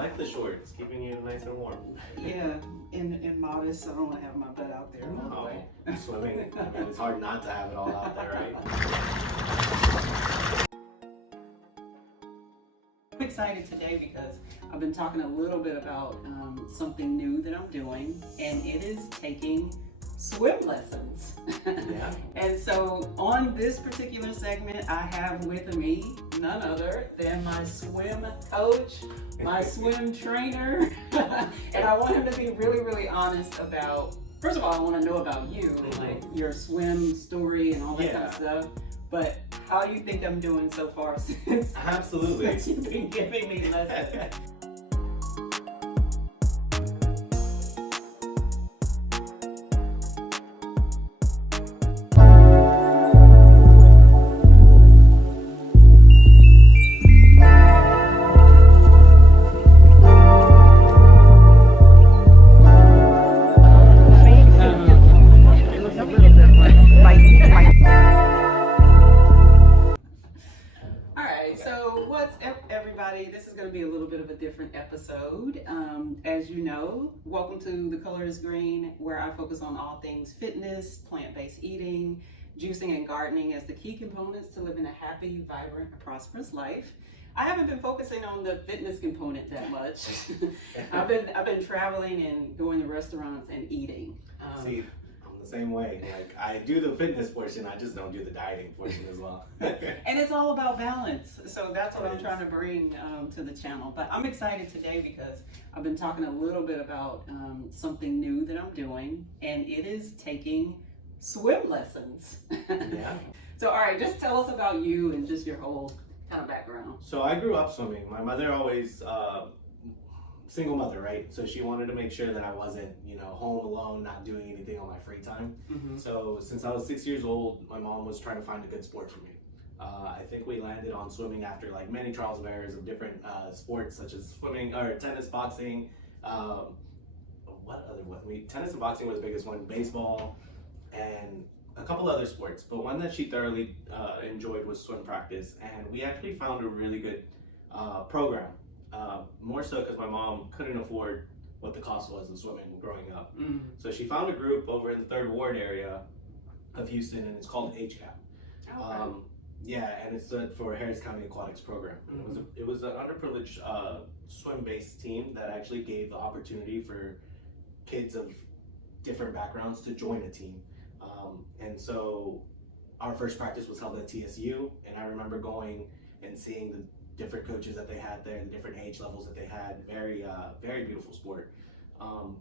like the shorts, keeping you nice and warm. Yeah, and modest. I don't want to have my butt out there all the way. Swimming, I mean, it's hard not to have it all out there, right? I'm excited today because I've been talking a little bit about something new that I'm doing, and it is taking swim lessons. Yeah. And so on this particular segment, I have with me none other than my swim coach, my swim trainer, and I want him to be really, really honest about, first of all, I want to know about you, like your swim story and all that kind of stuff, but how you think I'm doing so far since Absolutely. you've been giving me lessons. This is going to be a little bit of a different episode. As you know, welcome to The Color is Green, where I focus on all things fitness, plant-based eating, juicing, and gardening as the key components to living a happy, vibrant, and prosperous life. I haven't been focusing on the fitness component that much. I've been traveling and going to restaurants and eating. See, I'm the same way. Like, I do the fitness portion, I just don't do the dieting portion as well. And it's all about balance. So that's what I'm trying to bring to the channel. But I'm excited today because I've been talking a little bit about something new that I'm doing, and it is taking swim lessons. Yeah. So, all right, just tell us about you and just your whole kind of background. So I grew up swimming. My mother always, single mother, right? So she wanted to make sure that I wasn't, home alone, not doing anything on my free time. Mm-hmm. So since I was 6 years old, my mom was trying to find a good sport for me. I think we landed on swimming after like many trials and errors of different sports such as swimming or tennis, boxing. Tennis and boxing was the biggest one, baseball, and a couple other sports. But one that she thoroughly enjoyed was swim practice, and we actually found a really good program. More so because my mom couldn't afford what the cost was of swimming growing up. Mm-hmm. So she found a group over in the 3rd Ward area of Houston, and it's called HCAP. Okay. Yeah, and it's for Harris County Aquatics Program. Mm-hmm. It was an underprivileged swim-based team that actually gave the opportunity for kids of different backgrounds to join a team. And so our first practice was held at TSU, and I remember going and seeing the different coaches that they had there, the different age levels that they had. Very, very beautiful sport.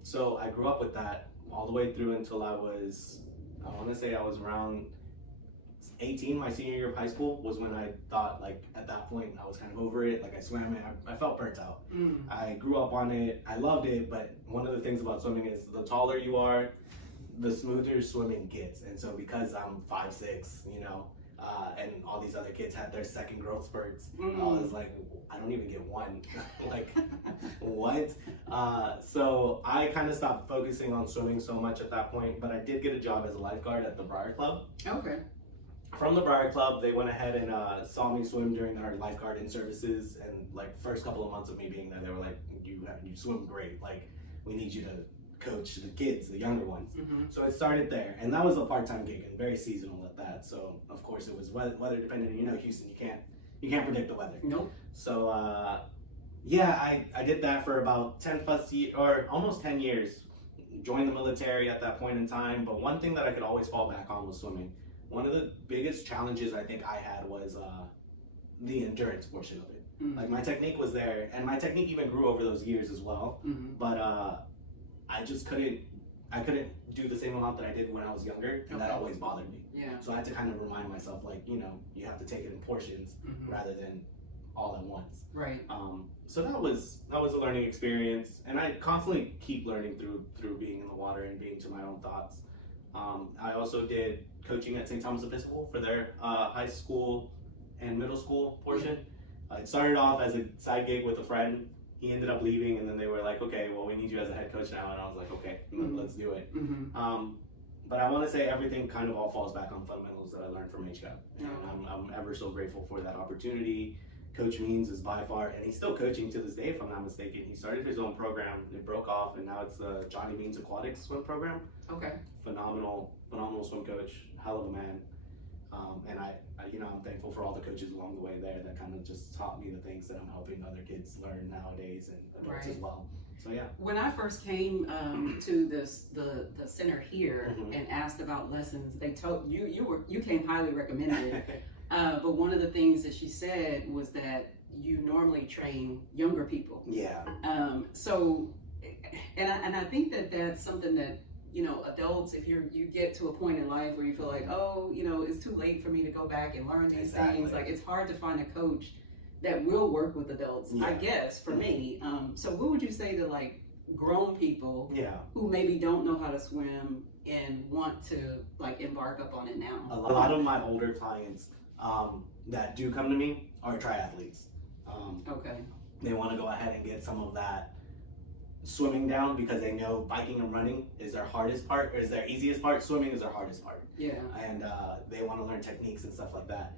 So I grew up with that all the way through until I was around 18. My senior year of high school was when I thought, like, at that point I was kind of over it. Like, I swam and I felt burnt out. I grew up on it. I loved it, but one of the things about swimming is the taller you are, the smoother swimming gets. And so because I'm 5'6", and all these other kids had their second growth spurts, I was like, I don't even get one. Like, what? So I kind of stopped focusing on swimming so much at that point, but I did get a job as a lifeguard at the Briar Club. Okay. From the Briar Club, they went ahead and saw me swim during our lifeguard in services, and like first couple of months of me being there, they were like, you swim great, like we need you to coach the kids, the younger ones. Mm-hmm. So it started there, and that was a part-time gig and very seasonal at that. So of course it was weather dependent. Houston, you can't predict the weather. Nope. So I did that for about 10 plus years, or almost 10 years. Joined the military at that point in time, but one thing that I could always fall back on was swimming. One of the biggest challenges I think I had was the endurance portion of it. Mm-hmm. Like, my technique was there, and my technique even grew over those years as well. Mm-hmm. But I just couldn't do the same amount that I did when I was younger, and that always bothered me. Yeah. So I had to kind of remind myself, like, you have to take it in portions rather than all at once. Right. So that was a learning experience, and I constantly keep learning through being in the water and being to my own thoughts. I also did coaching at St. Thomas Episcopal for their high school and middle school portion. It started off as a side gig with a friend. He ended up leaving, and then they were like, okay, well, we need you as a head coach now. And I was like, okay, let's do it. Mm-hmm. But I want to say everything kind of all falls back on fundamentals that I learned from HCAP. And I'm ever so grateful for that opportunity. Coach Means is by far, and he's still coaching to this day, if I'm not mistaken. He started his own program, it broke off, and now it's the Johnny Means Aquatic Swim Program. Okay. Phenomenal swim coach, hell of a man. And I'm thankful for all the coaches along the way there that kind of just taught me the things that I'm helping other kids learn nowadays and adults as well. So yeah. When I first came to the center here and asked about lessons, they told you came highly recommended. But one of the things that she said was that you normally train younger people. Yeah. So, and I think that that's something that, adults, if you get to a point in life where you feel like, oh, it's too late for me to go back and learn these things. Like, it's hard to find a coach that will work with adults, I guess, for me. So what would you say to like grown people who maybe don't know how to swim and want to like embark up on it now? A lot of my older clients that do come to me are triathletes. Okay. They want to go ahead and get some of that swimming down because they know biking and running is their hardest part, or is their easiest part. Swimming is their hardest part. Yeah. And they want to learn techniques and stuff like that.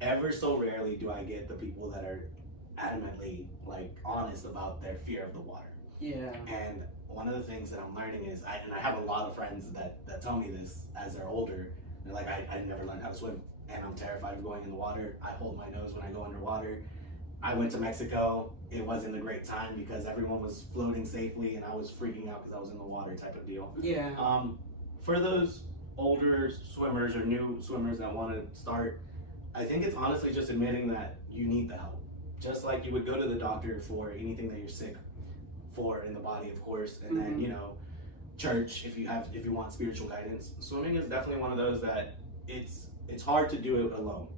Ever so rarely do I get the people that are adamantly like honest about their fear of the water. Yeah. And one of the things that I'm learning is, I have a lot of friends that tell me this as they're older. They're like, I never learned how to swim, and I'm terrified of going in the water. I hold my nose when I go underwater. I went to Mexico. It wasn't a great time because everyone was floating safely, and I was freaking out because I was in the water, type of deal. Yeah. For those older swimmers or new swimmers that want to start, I think it's honestly just admitting that you need the help. Just like you would go to the doctor for anything that you're sick for in the body, of course, and then church if you want spiritual guidance. Swimming is definitely one of those that it's hard to do it alone,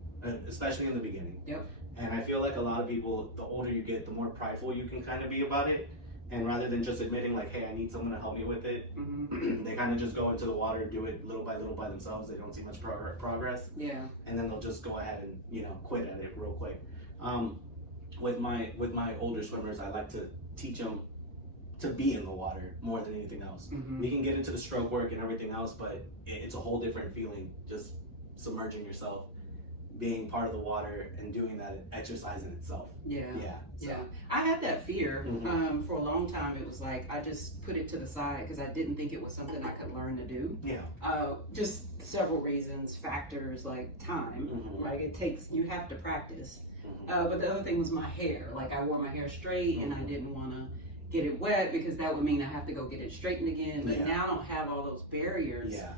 especially in the beginning. Yep. And I feel like a lot of people, the older you get, the more prideful you can kind of be about it. And rather than just admitting like, hey, I need someone to help me with it, they kind of just go into the water, do it little by little by themselves. They don't see much progress. Yeah. And then they'll just go ahead and quit at it real quick. With my older swimmers, I like to teach them to be in the water more than anything else. We can get into the stroke work and everything else, but it's a whole different feeling. Just submerging yourself, being part of the water, and doing that exercise in itself. Yeah. Yeah. So. Yeah. I had that fear for a long time. It was like I just put it to the side because I didn't think it was something I could learn to do. Yeah. Just several reasons, factors like time. Like you have to practice. But the other thing was my hair. Like I wore my hair straight and I didn't want to get it wet because that would mean I have to go get it straightened again. But now I don't have all those barriers. Yeah.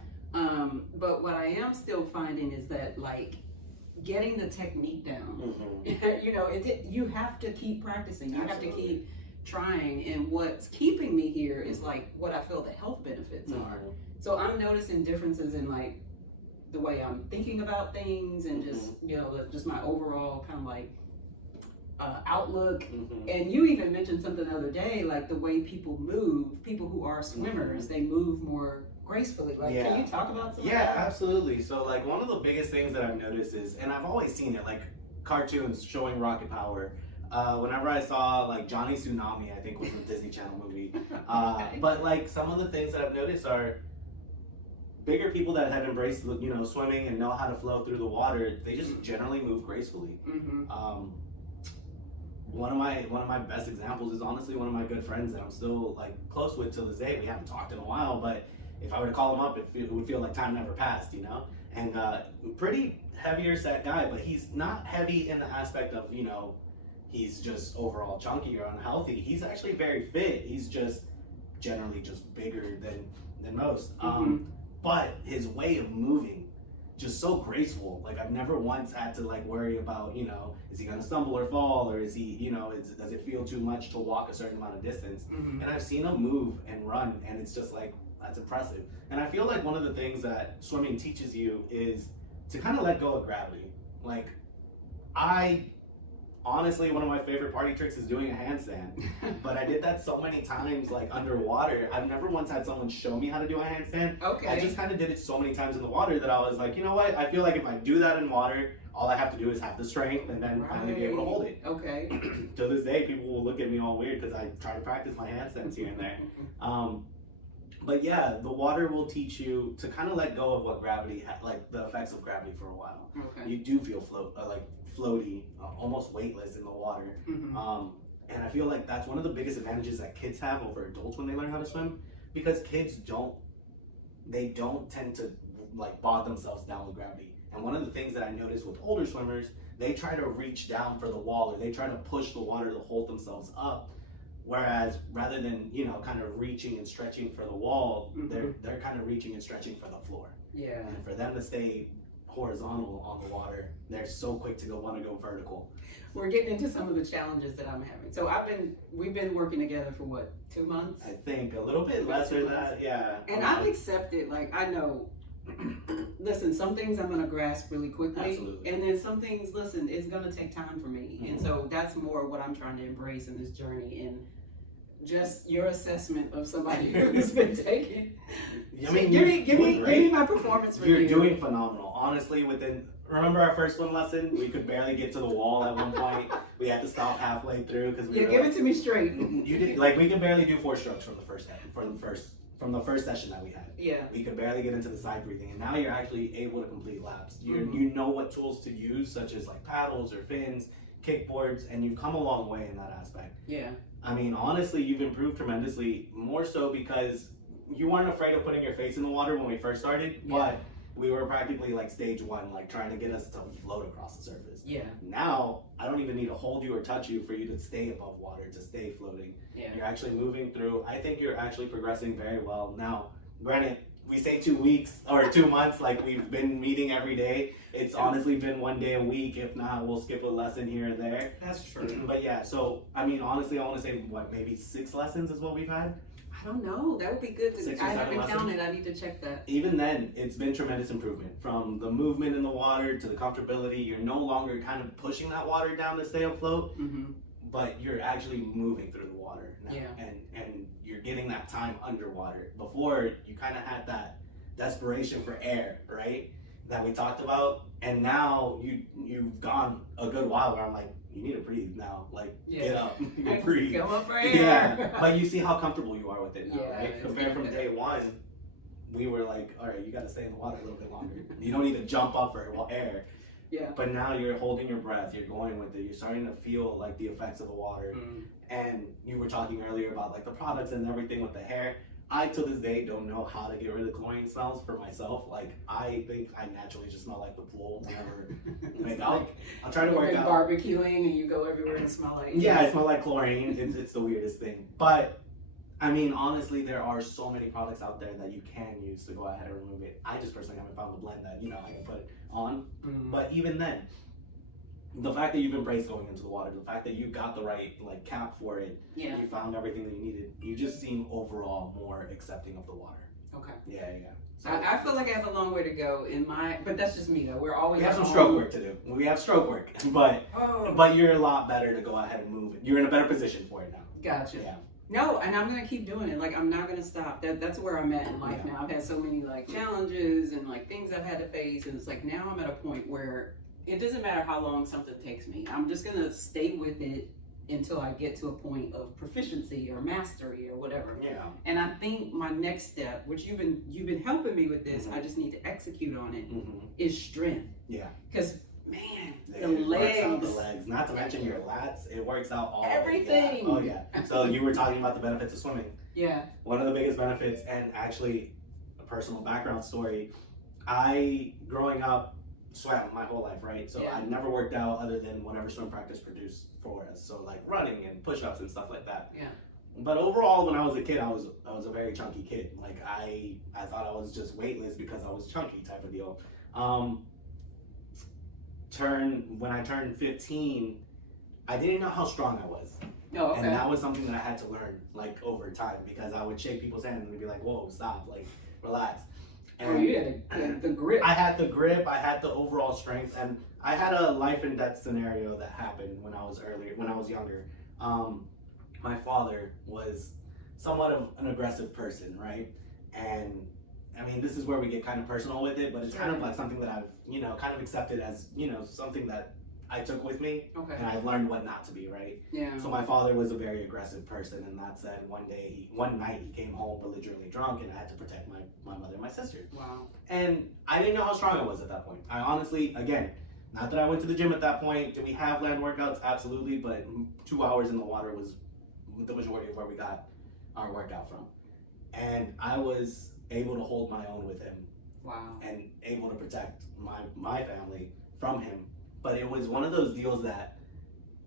But what I am still finding is that like getting the technique down, you have to keep practicing. You have to keep trying. And what's keeping me here is like what I feel the health benefits are. So I'm noticing differences in like the way I'm thinking about things and just my overall kind of like outlook. And you even mentioned something the other day, like the way people move, people who are swimmers, they move more gracefully. Like, can you talk about some of that? Absolutely. So like one of the biggest things that I've noticed is, and I've always seen it, like cartoons showing rocket power. Whenever I saw like Johnny Tsunami, I think was a Disney Channel movie. But like some of the things that I've noticed are bigger people that have embraced swimming and know how to flow through the water. They just generally move gracefully. One of my best examples is honestly one of my good friends that I'm still like close with till this day. We haven't talked in a while, but if I were to call him up, it would feel like time never passed, And pretty heavier set guy, but he's not heavy in the aspect of he's just overall chunky or unhealthy. He's actually very fit. He's just generally just bigger than most. But his way of moving, just so graceful. Like I've never once had to like worry about, is he gonna stumble or fall, or is he, does it feel too much to walk a certain amount of distance? And I've seen him move and run, and it's just like, that's impressive. And I feel like one of the things that swimming teaches you is to kind of let go of gravity. Like honestly, one of my favorite party tricks is doing a handstand, but I did that so many times, like underwater. I've never once had someone show me how to do a handstand. Okay. I just kind of did it so many times in the water that I was like, you know what? I feel like if I do that in water, all I have to do is have the strength and then finally be able to hold it. Okay. To this day, people will look at me all weird because I try to practice my handstands here and there. But yeah, the water will teach you to kind of let go of what gravity, like the effects of gravity for a while. Okay. You do feel floaty, almost weightless in the water. And I feel like that's one of the biggest advantages that kids have over adults when they learn how to swim, because kids don't tend to like bog themselves down with gravity. And one of the things that I noticed with older swimmers, they try to reach down for the wall, or they try to push the water to hold themselves up. Whereas rather than, you know, kind of reaching and stretching for the wall, they're kind of reaching and stretching for the floor. Yeah. And for them to stay horizontal on the water, they're so quick to want to go vertical. We're getting into some of the challenges that I'm having. So we've been working together for what, 2 months? I think a little bit less than that, yeah. And I've accepted, like, I know, listen, some things I'm gonna grasp really quickly. Absolutely. And then some things, listen, it's gonna take time for me. And so that's more what I'm trying to embrace in this journey, and just your assessment of somebody who's been taking. I mean, give me my performance review. You're doing phenomenal. Honestly, remember our first swim lesson? We could barely get to the wall at one point. We had to stop halfway through because we give it to me straight. You did, like, we could barely do 4 strokes from the first session that we had. Yeah. We could barely get into the side breathing, and now you're actually able to complete laps. You know what tools to use, such as like paddles or fins, kickboards, and you've come a long way in that aspect. Yeah. I mean, honestly, you've improved tremendously, more so because you weren't afraid of putting your face in the water when we first started, but we were practically like stage 1, like trying to get us to float across the surface. Yeah. Now, I don't even need to hold you or touch you for you to stay above water, to stay floating. Yeah. You're actually moving through. I think you're actually progressing very well. Now, granted, we say 2 weeks or 2 months, like we've been meeting every day. It's honestly been 1 day a week. If not, we'll skip a lesson here and there. That's true. But yeah, so I mean, honestly, I want to say maybe 6 lessons is what we've had. I don't know. That would be good. 6 or 7 I haven't lessons. counted. I need to check that. Even then, it's been tremendous improvement, from the movement in the water to the comfortability. You're no longer kind of pushing that water down to stay afloat, but you're actually moving through the water now. Yeah. And you're getting that time underwater. Before, you kind of had that desperation for air, right? That we talked about. And now you've gone a good while where I'm like, you need to breathe now. Like, get up, breathe. Come up for air. Yeah, but you see how comfortable you are with it now, right? it's Compared from day 1, we were like, all right, you got to stay in the water a little bit longer. You don't need to jump up for air. Yeah. But now you're holding your breath, you're going with it, you're starting to feel like the effects of the water. And you were talking earlier about like the products and everything with the hair. I, to this day, don't know how to get rid of chlorine smells for myself. Like, I think I naturally just smell like the pool whenever. Like, I'll try to work out. Barbecuing and you go everywhere and smell like. Yeah, I smell like chlorine. It's the weirdest thing. But, I mean, honestly, there are so many products out there that you can use to go ahead and remove it. I just personally haven't found the blend that, I can put it on. But even then, the fact that you've embraced going into the water, the fact that you got the right like cap for it, yeah, you found everything that you needed, you just seem overall more accepting of the water. Okay. Yeah. So I feel like I have a long way to go but that's just me though. We have some stroke work to do. We have stroke work, but you're a lot better to go ahead and move it. You're in a better position for it now. Gotcha. Yeah. No, and I'm gonna keep doing it. Like, I'm not gonna stop. That's where I'm at in life now. I've had so many like challenges and like things I've had to face, and it's like now I'm at a point where it doesn't matter how long something takes me. I'm just gonna stay with it until I get to a point of proficiency or mastery or whatever. Yeah. And I think my next step, which you've been helping me with this, I just need to execute on it, is strength. Yeah. Because man, the legs. Not to mention your lats. It works out all everything. Oh yeah. So you were talking about the benefits of swimming. Yeah. One of the biggest benefits, and actually a personal background story. I, growing up, swam my whole life, right? So I never worked out other than whatever swim practice produced for us. So like running and push-ups and stuff like that. Yeah. But overall, when I was a kid, I was a very chunky kid. Like I thought I was just weightless because I was chunky type of deal. When I turned 15, I didn't know how strong I was. Oh, okay. And that was something that I had to learn like over time, because I would shake people's hands and they'd be like, "Whoa, stop, like relax." And you had the grip. I had the grip, I had the overall strength, and I had a life and death scenario that happened when I was younger. My father was somewhat of an aggressive person, right? And I mean, this is where we get kind of personal with it, but it's kind of like something that I've, kind of accepted as, something that I took with me, and I learned what not to be, right? Yeah. So my father was a very aggressive person, and that said, one night he came home belligerently drunk, and I had to protect my mother and my sister. Wow. And I didn't know how strong I was at that point. I honestly, again, Not that I went to the gym at that point. Did we have land workouts? Absolutely, but 2 hours in the water was the majority of where we got our workout from. And I was able to hold my own with him. Wow. And able to protect my family from him. But it was one of those deals that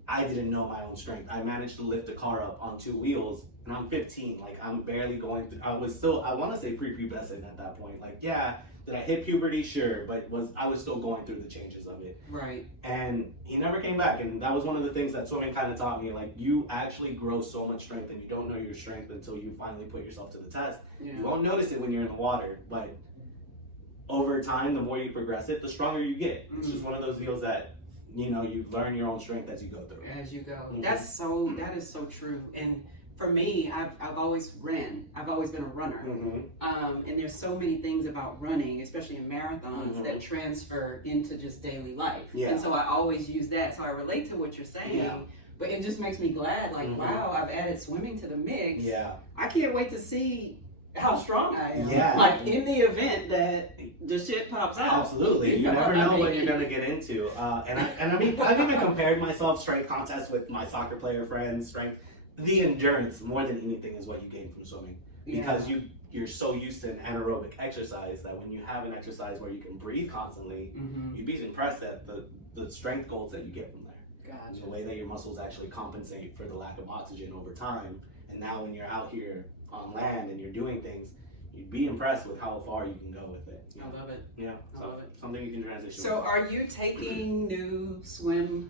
I didn't know my own strength. I managed to lift a car up on 2 wheels, and I'm 15. Like, I'm barely going through. I was still, I want to say prepubescent at that point. Like, yeah, did I hit puberty? Sure, but I was still going through the changes of it. Right. And he never came back, and that was one of the things that swimming kind of taught me. Like, you actually grow so much strength, and you don't know your strength until you finally put yourself to the test. Yeah. You won't notice it when you're in the water, but over time, the more you progress it, the stronger you get. It's just one of those deals that, you know, you learn your own strength as you go through. As you go. Mhm. That is so true. And for me, I've always ran. I've always been a runner. And there's so many things about running, especially in marathons, that transfer into just daily life. Yeah. And so I always use that. So I relate to what you're saying. Yeah. But it just makes me glad, like, wow, I've added swimming to the mix. Yeah. I can't wait to see how strong I am. Yeah. Like, in the event that the shit pops out. Absolutely. You never know what you're going to get into. And I mean, I've even compared myself strength contests with my soccer player friends. Strength, the endurance more than anything is what you gain from swimming, because you're so used to an anaerobic exercise that when you have an exercise where you can breathe constantly, you'd be impressed at the strength goals that you get from there. Gotcha. The way that your muscles actually compensate for the lack of oxygen over time. And now when you're out here on land and you're doing things, you'd be impressed with how far you can go with it. I love it. Yeah, I love it. Something you can transition. So, with. are you taking new swim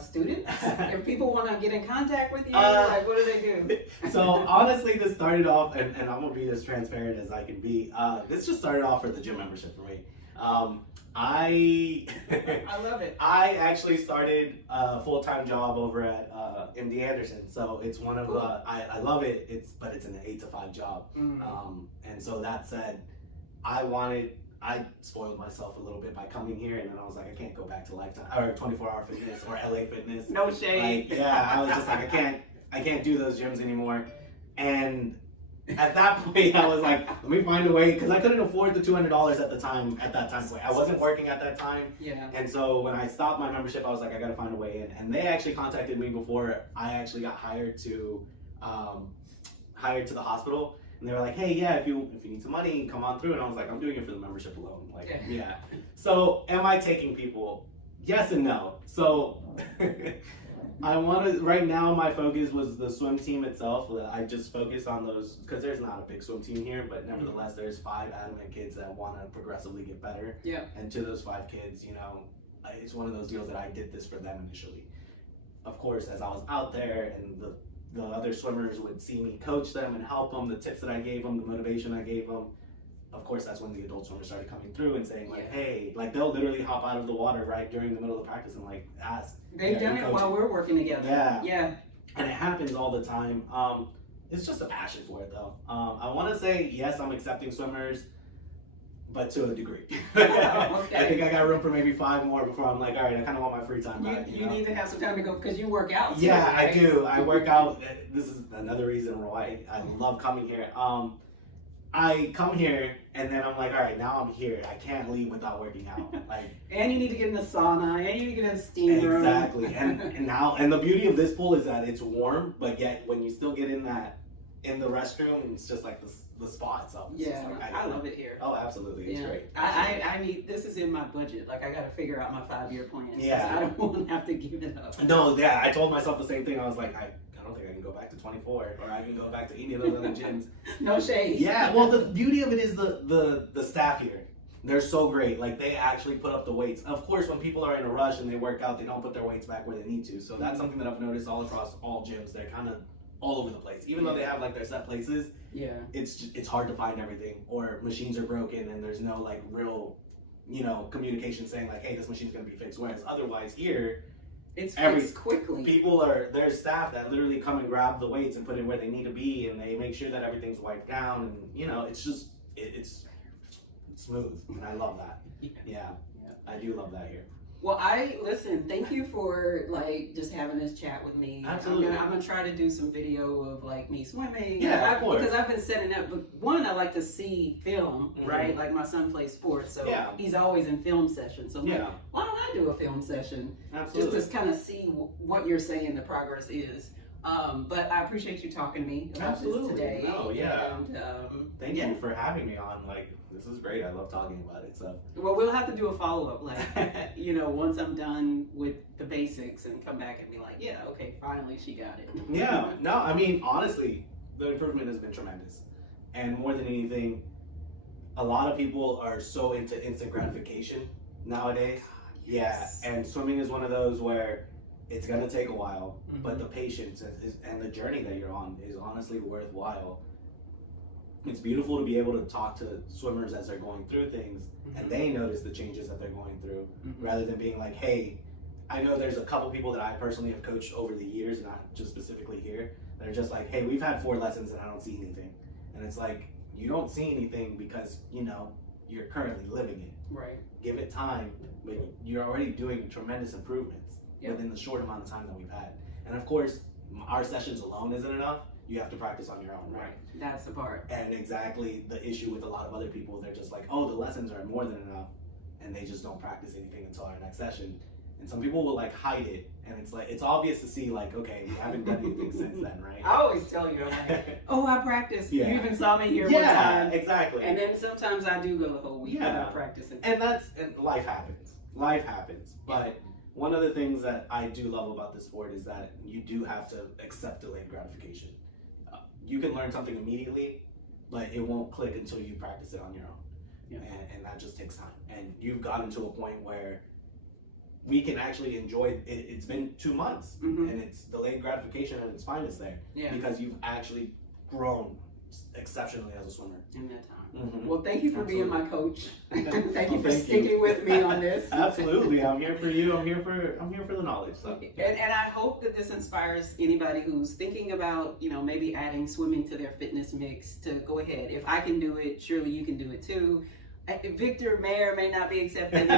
students? If people want to get in contact with you, like, what do they do? So honestly, this started off, and I'm gonna be as transparent as I can be. This just started off for the gym membership for me. I love it. I actually started a full-time job over at MD Anderson. So it's one of I love it. But it's an 8 to 5 job. And so that said, I spoiled myself a little bit by coming here, and then I was like, I can't go back to Lifetime or 24-hour Fitness or LA Fitness. No shade. Like, yeah, I was just like, I can't do those gyms anymore. And at that point, I was like, let me find a way, because I couldn't afford the $200 at that time point. I wasn't working at that time. Yeah. And so when I stopped my membership, I was like, I gotta find a way in. And they actually contacted me before I actually got hired to the hospital. And they were like, hey, yeah, if you need some money, come on through. And I was like, I'm doing it for the membership alone. Like, yeah. So am I taking people? Yes and no. So right now my focus was the swim team itself. I just focused on those, because there's not a big swim team here, but nevertheless, there's 5 adamant kids that want to progressively get better. Yeah. And to those 5 kids, you know, it's one of those deals that I did this for them initially. Of course, as I was out there and the other swimmers would see me coach them and help them, the tips that I gave them, the motivation I gave them. Of course, that's when the adult swimmers started coming through and saying, like, hey, like, they'll literally hop out of the water right during the middle of the practice and, like, ask. They've done it while we're working together. Yeah. Yeah. And it happens all the time. It's just a passion for it, though. I want to say, yes, I'm accepting swimmers, but to a degree. Okay. I think I got room for maybe 5 more before I'm like, all right, I kind of want my free time back. You need to have some time to go, because you work out too, Yeah, right? I do. I work out. This is another reason why I love coming here. I come here and then I'm like, all right, now I'm here. I can't leave without working out. Like, and you need to get in the sauna, and you need to get in the steam room. Exactly. And the beauty of this pool is that it's warm, but yet when you still get in the restroom, it's just like the spa itself. It's Yeah, just like, I love it here. Oh, absolutely. It's great. I need, this is in my budget. Like, I got to figure out my 5-year plan. Yeah. I don't want to have to give it up. No, yeah, I told myself the same thing. I was like, I don't think I can go back to 24, or I can go back to any of those other gyms. No shade. Yeah, well, the beauty of it is the staff here. They're so great. Like, they actually put up the weights. Of course, when people are in a rush and they work out, they don't put their weights back where they need to. So that's something that I've noticed all across all gyms. They're kind of all over the place. Even though they have, like, their set places, it's hard to find everything. Or machines are broken and there's no, like, real, you know, communication saying, like, hey, this machine's going to be fixed. Whereas otherwise here, it's fixed quickly. There's staff that literally come and grab the weights and put it where they need to be, and they make sure that everything's wiped down, and, you know, it's just, it's smooth, and I love that. Yeah, I do love that here. Well, thank you for like just having this chat with me. Absolutely. I'm gonna try to do some video of like me swimming. Yeah, of course. Because I've been setting up, but one, I like to see film, right? Like my son plays sports, so he's always in film sessions. So I'm like, why don't I do a film session? Absolutely. Just to kind of see what you're saying the progress is. But I appreciate you talking to me about this today. Oh, yeah. And, Thank you for having me on. Like, this is great. I love talking about it. So, well, we'll have to do a follow-up, like, once I'm done with the basics and come back and be like, yeah, okay, finally she got it. Yeah. No, I mean, honestly, the improvement has been tremendous. And more than anything, a lot of people are so into instant gratification nowadays. Yes. Yeah. And swimming is one of those where it's going to take a while, but the patience and the journey that you're on is honestly worthwhile. It's beautiful to be able to talk to swimmers as they're going through things and they notice the changes that they're going through rather than being like, hey, I know there's a couple people that I personally have coached over the years, not just specifically here, that are just like, hey, we've had 4 lessons and I don't see anything. And it's like, you don't see anything because, you're currently living it. Right. Give it time, but you're already doing tremendous improvements within the short amount of time that we've had. And of course, our sessions alone isn't enough. You have to practice on your own, right? That's the part. And exactly the issue with a lot of other people, they're just like, oh, the lessons are more than enough, and they just don't practice anything until our next session. And some people will like hide it, and it's like, it's obvious to see like, okay, we haven't done anything since then, right? I always tell you, I'm like, oh, I practiced. You even saw me here one time. Yeah, exactly. And then sometimes I do go the whole week without practicing. And life happens. Life happens. But one of the things that I do love about this sport is that you do have to accept delayed gratification. You can learn something immediately, but it won't click until you practice it on your own. Yeah. And that just takes time. And you've gotten to a point where we can actually enjoy it. It's been 2 months and it's delayed gratification at its finest there because you've actually grown exceptionally as a swimmer in that time. Well, thank you for being my coach. Thank you for sticking with me on this. Absolutely, I'm here for you. I'm here for the knowledge. So. And I hope that this inspires anybody who's thinking about maybe adding swimming to their fitness mix to go ahead. If I can do it, surely you can do it too. Victor may or may not be accepting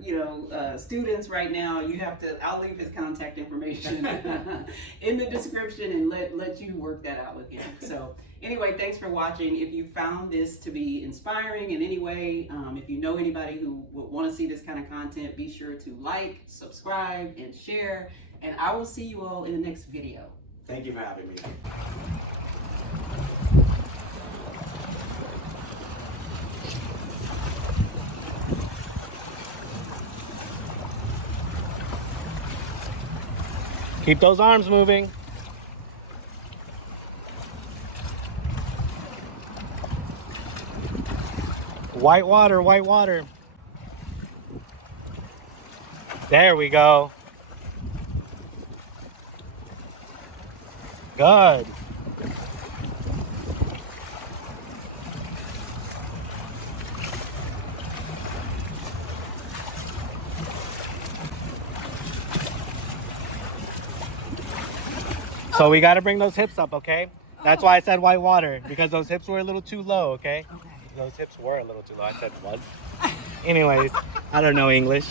new, students right now. You have to. I'll leave his contact information in the description and let you work that out with him. So anyway, thanks for watching. If you found this to be inspiring in any way, if you know anybody who would want to see this kind of content, be sure to like, subscribe, and share. And I will see you all in the next video. Thank you for having me. Keep those arms moving. White water, white water. There we go. Good. So we got to bring those hips up, okay? That's why I said white water, because those hips were a little too low, okay? Okay. Those hips were a little too low. I said what? Anyways, I don't know English.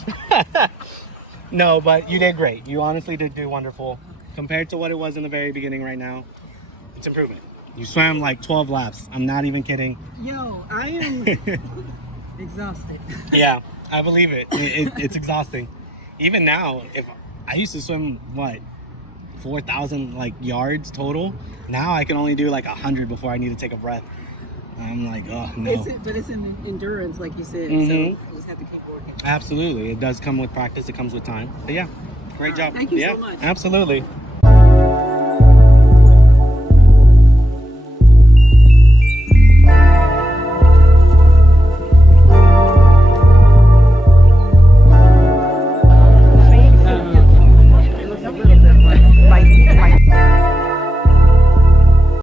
No, but you did great. You honestly did do wonderful. Compared to what it was in the very beginning right now, it's improvement. You swam like 12 laps. I'm not even kidding. Yo, I am exhausted. Yeah, I believe it. It's exhausting. Even now, if I used to swim, 4,000 yards total. Now I can only do 100 before I need to take a breath. I'm like, oh no. But it's an endurance, like you said. So you just have to keep working. Absolutely, it does come with practice. It comes with time. But yeah, great job. Thank you so much. Absolutely.